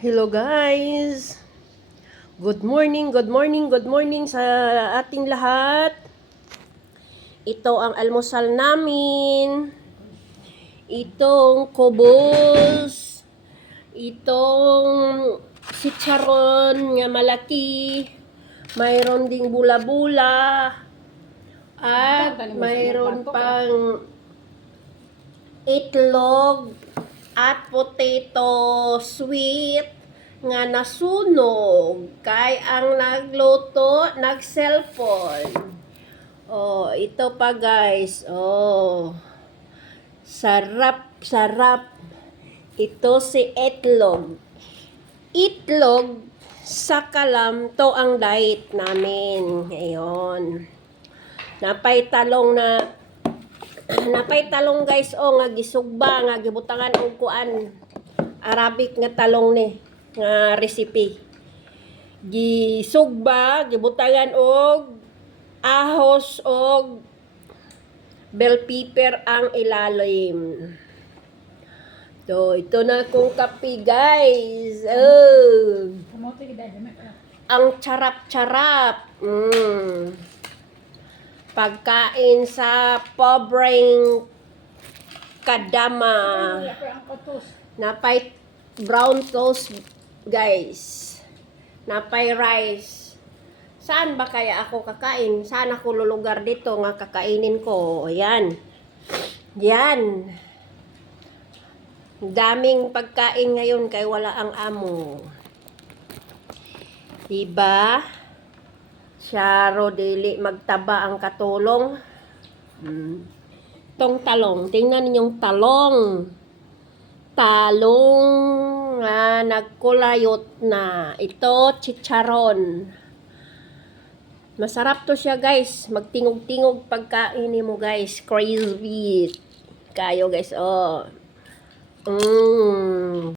Hello guys! Good morning sa ating lahat. Ito ang almusal namin. Itong kubos. Itong chicharon nga malaki. Mayroon ding bula-bula. At mayroon pang itlog at potato sweet nga nasunog kay ang nagluto nag-cellphone. Oh, ito pa guys. Oh. Sarap. Ito si itlog. Itlog sa kalam to ang diet namin. Ngayon. Napay talong guys nga gisugba nga gibutangan og kuan Arabic nga talong ni nga recipe. Gisugba gibutangan og ahos og bell pepper ang ilalim. So ito na kong kape guys. Oh. Ang charap-charap. Pagkain sa pobreng kadama. Napay brown toast guys. Napay rice. Saan ba kaya ako kakain? Saan ako lulugar dito nga kakainin ko? Ayan. Yan. Daming pagkain ngayon kay wala ang amo. Diba? Syaro dili magtaba ang katulong. Tong talong, tingnan ninyong talong. Talong nga nagkulayot na. Ito chicharon. Masarap to siya guys. Magtingog-tingog pagkain mo guys. Crazy kayo guys. Oh.